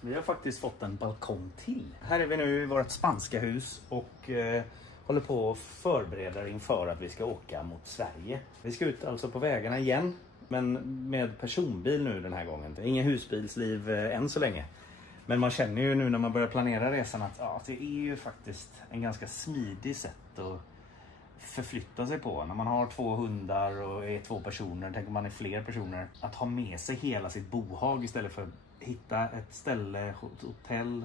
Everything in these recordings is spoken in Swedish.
Vi har faktiskt fått en balkong till. Här är vi nu i vårt spanska hus och håller på att förbereda inför att vi ska åka mot Sverige. Vi ska ut alltså på vägarna igen, men med personbil nu den här gången. Det är ingen husbilsliv än så länge. Men man känner ju nu när man börjar planera resan att det är ju faktiskt en ganska smidig sätt att förflytta sig på. När man har 2 hundar och är 2 personer, tänker man är fler personer, att ha med sig hela sitt bohag istället för att hitta ett ställe, hotell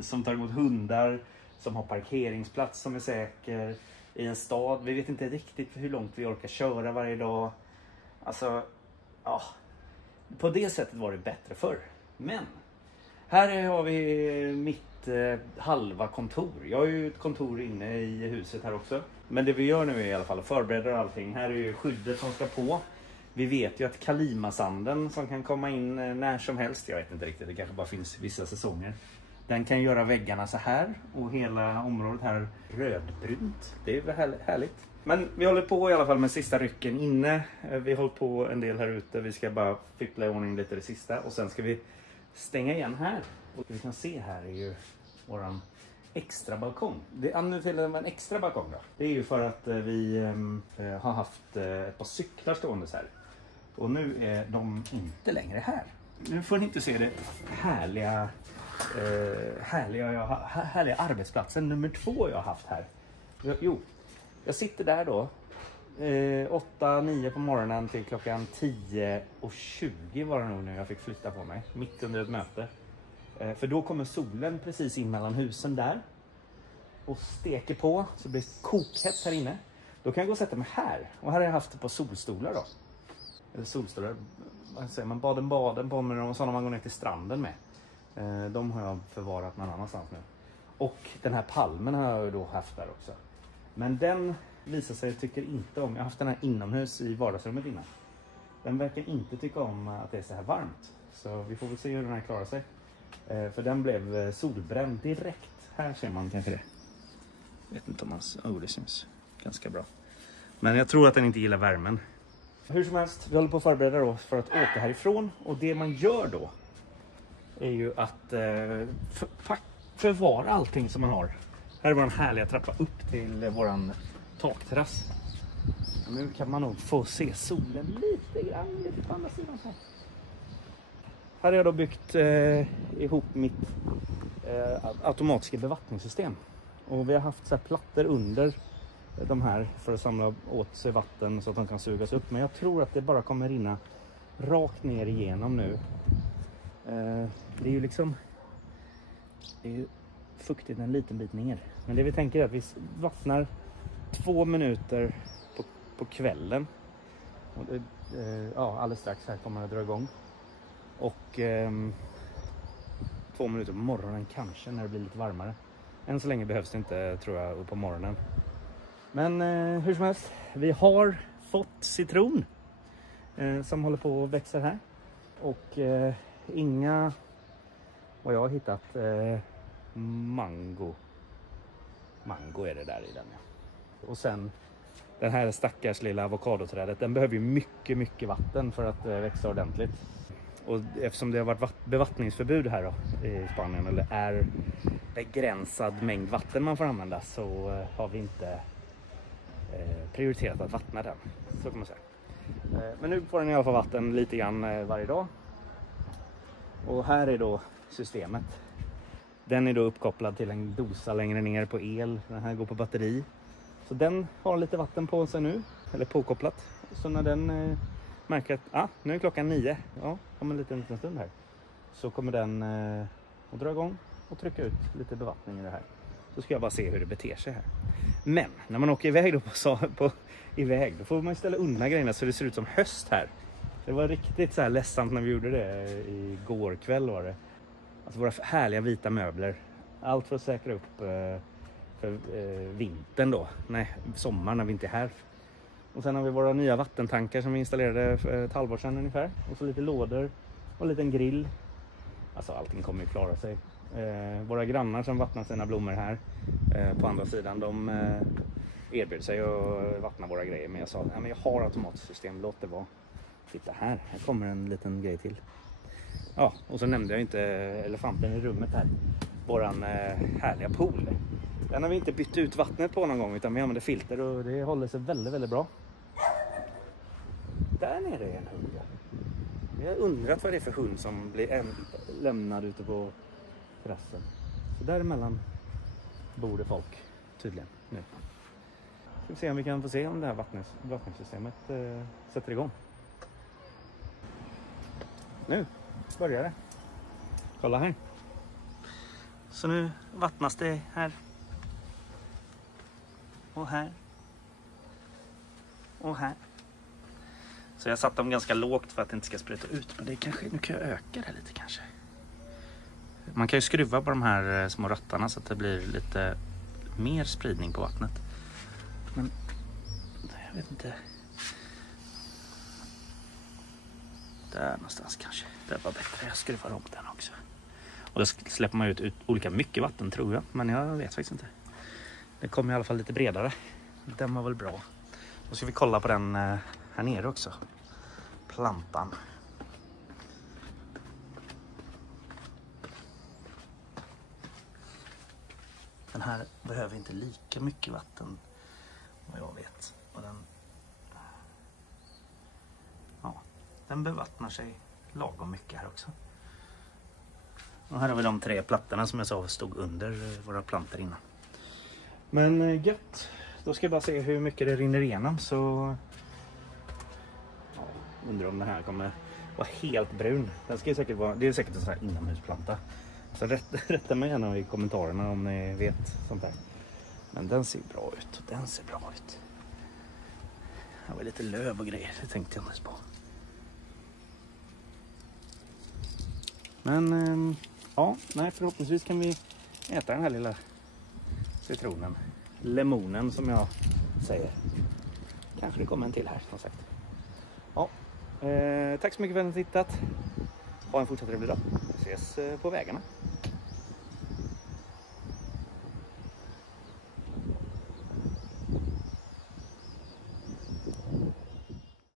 som tar emot hundar, som har parkeringsplats som är säker i en stad. Vi vet inte riktigt hur långt vi orkar köra varje dag. Alltså, ja, på det sättet var det bättre förr. Men här har vi mitt halva kontor. Jag har ju ett kontor inne i huset här också. Men det vi gör nu är i alla fall att förbereda allting. Här är ju skyddet som ska på. Vi vet ju att Kalimasanden som kan komma in när som helst, jag vet inte riktigt, det kanske bara finns vissa säsonger. Den kan göra väggarna så här och hela området här rödbrunt. Det är väl härligt. Men vi håller på i alla fall med sista rycken inne. Vi håller på en del här ute. Vi ska bara fippla i ordning lite det sista. Och sen ska vi stänga igen här. Och vi kan se här är ju våran extra balkong. Det är till en extra balkong då. Det är ju för att vi har haft ett par cyklar stående så här. Och nu är de inte längre här. Nu får ni inte se det härliga arbetsplatsen nummer 2 jag har haft här. Jo, jag sitter där då 8-9 på morgonen till klockan 10:20 var det nog när jag fick flytta på mig. Mitt under ett möte. För då kommer solen precis in mellan husen där. Och steker på så det blir kokhett här inne. Då kan jag gå och sätta mig här. Och här har jag haft ett par solstolar då. Eller solstolar, vad säger man, baden på med dem och sådana man går ner till stranden med. De har jag förvarat någon annanstans nu. Och den här palmen har jag då haft där också. Men den visar sig, jag tycker inte om, jag har haft den här inomhus i vardagsrummet innan. Den verkar inte tycka om att det är så här varmt. Så vi får väl se hur den här klarar sig. För den blev solbränd direkt. Här ser man kanske det. Vet inte om det syns ganska bra. Men jag tror att den inte gillar värmen. Hur som helst, vi håller på att förbereda då för att åka härifrån. Och det man gör då är ju att förvara allting som man har. Här är vår härliga trappa upp till våran takterrass. Nu kan man nog få se solen lite grann lite på andra sidan. Här har jag då byggt ihop mitt automatiska bevattningssystem. Och vi har haft så här plattor under de här för att samla åt sig vatten så att de kan sugas upp. Men jag tror att det bara kommer rinna rakt ner igenom nu. Det är ju liksom, det är ju fuktigt en liten bit ner. Men det vi tänker är att vi vattnar 2 minuter på kvällen. Och det, alldeles strax här kommer det dra igång. Och 2 minuter på morgonen kanske när det blir lite varmare. Än så länge behövs det inte, tror jag, på morgonen. Men hur som helst, vi har fått citron som håller på att växa här. Och inga, vad jag har hittat, mango. Mango är det där i den. Ja. Och sen den här stackars lilla avokadoträdet, den behöver ju mycket vatten för att växa ordentligt. Och eftersom det har varit bevattningsförbud här då, i Spanien, eller är begränsad mängd vatten man får använda, så har vi inte prioriterat att vattna den. Så kan man säga. Men nu får den i alla fall vatten lite grann varje dag. Och här är då systemet. Den är då uppkopplad till en dosa längre ner på el. Den här går på batteri. Så den har lite vatten på sig nu, eller påkopplat. Så när den märker att nu är klockan 9, om en liten stund här, så kommer den att dra igång och trycka ut lite bevattning i det här. Så ska jag bara se hur det beter sig här. Men när man åker iväg då då får man ställa undan grejerna så det ser ut som höst här. Det var riktigt så här ledsamt när vi gjorde det igår kväll var det. Alltså våra härliga vita möbler. Allt för att säkra upp för vintern då. Nej, sommaren när vi inte är här. Och sen har vi våra nya vattentankar som vi installerade för ett halvår sedan ungefär. Och så lite lådor och en liten grill. Alltså allting kommer ju klara sig. Våra grannar som vattnar sina blommor här på andra sidan, de erbjöd sig att vattna våra grejer. Men jag sa, men jag har automatsystem, låt det vara. Titta här kommer en liten grej till. Ja, och så nämnde jag inte elefanten i rummet här. Våran härliga pool. Den har vi inte bytt ut vattnet på någon gång, utan vi använder filter och det håller sig väldigt, väldigt bra. Där nere är en hund. Jag har undrat vad det är för hund som blir lämnad ute på terrassen. Så däremellan bor det folk tydligen nu. Ska vi se om vi kan få se om det här vattningssystemet sätter igång. Nu börjar det. Kolla här. Så nu vattnas det här. Och här. Och här. Så jag satt dem ganska lågt för att det inte ska spruta ut. Men det kanske, nu kan jag öka det lite kanske. Man kan ju skruva på de här små rattarna så att det blir lite mer spridning på vattnet. Men jag vet inte. Där någonstans kanske. Det var bättre. Jag skruvar om den också. Och då släpper man ut olika mycket vatten tror jag. Men jag vet faktiskt inte. Det kommer i alla fall lite bredare. Den var väl bra. Då ska vi kolla på den här nere också. Plantan. Den här behöver inte lika mycket vatten vad jag vet. Och den bevattnar sig lagom mycket här också. Och här har vi de 3 plattorna som jag sa stod under våra plantor innan. Men gött. Då ska jag bara se hur mycket det rinner igenom så... Ja, undrar om den här kommer vara helt brun. Den ska säkert vara... Det är säkert en sån här inomhusplanta. Så rätta mig gärna i kommentarerna om ni vet sånt där. Men den ser bra ut. Den ser bra ut. Det var lite löv och grejer. Det tänkte jag inte på. Men ja, nej, förhoppningsvis kan vi äta den här lilla citronen. Lemonen som jag säger. Kanske det kommer en till här som sagt. Ja, tack så mycket för att ni har tittat. Ha en fortsatt trevlig dag. Vi ses på vägarna.